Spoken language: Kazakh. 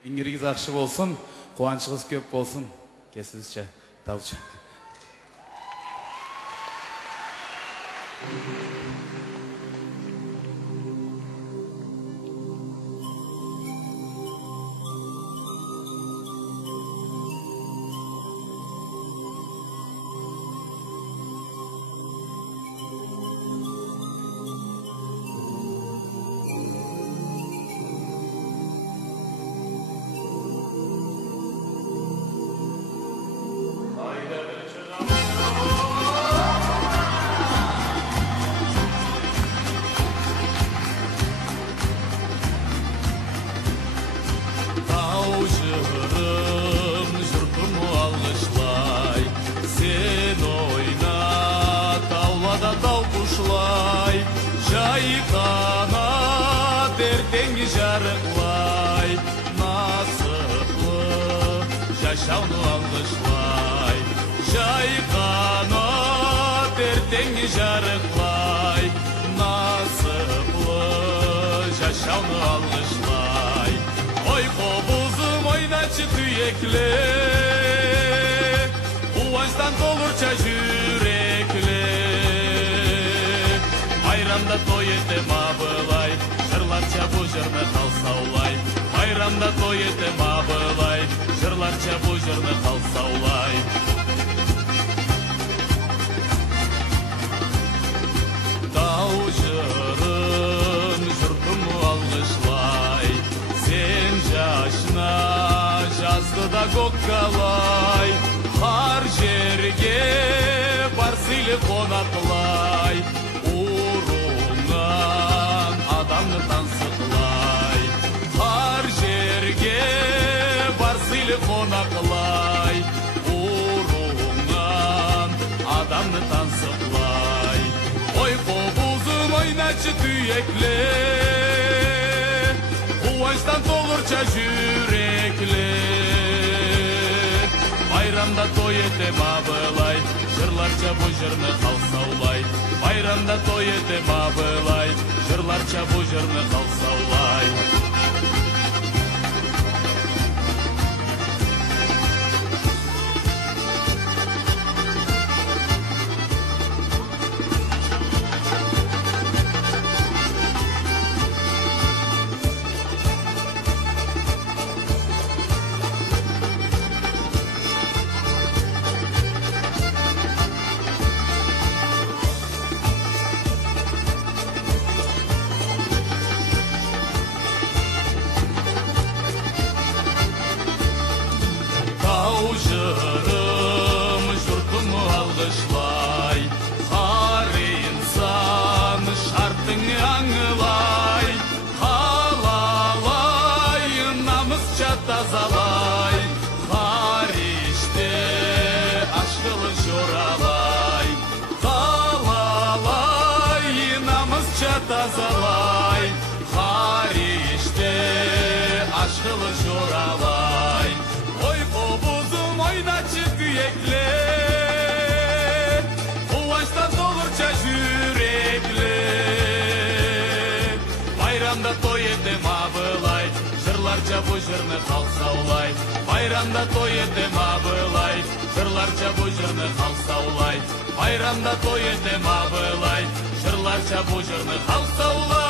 Иңгиригиз акшы болсун, кубанычыңыз көп болсун. Кесибизче табылчы. Жарыклай, насыплы жашауны алғышлай, жайқанат ертеңі жарыклай, насыплы жашауны алғышлай. Ой қобызым ойначы түйекле, қуаныштан толырча жүрекле, байрамда той етем абылай, жырларча бу жырны қалсаулай. Байрамда той етем абылай, жырларча бу жырны қалсаулай. Тау жырын жұртым алғышлай, сен жашна жазды да көккалай, қар жерге барсылы қонақлай, урунан адамны тансықлай, қар жерге барсылы қонақлай, урунан адамны тансықлай. Ой қобузым ойначы түйекле, қуаныштан толырча жүрекле, байрамда той етем абылай, жырларча бу жырны қалсаулай. Байрамда той етем абылай, жырларча бу жырны қалсаулай. Жырым жұртым алғышлай, қар инсан шартың аңылай, қалалай, намысча тазалай, қар іште ашқылы жоралай, қалалай, намысча тазалай, қар іште ашқылы жоралай. Ойначы түйекле, қуаныштан толырча жүрекле, байрамда той етем абылай, жырларча бу жырны қалсаулай. Байрамда той етем абылай, жырларча бу жырны қалсаулай. Байрамда той етем абылай, жырларча бу жырны қалсаулай.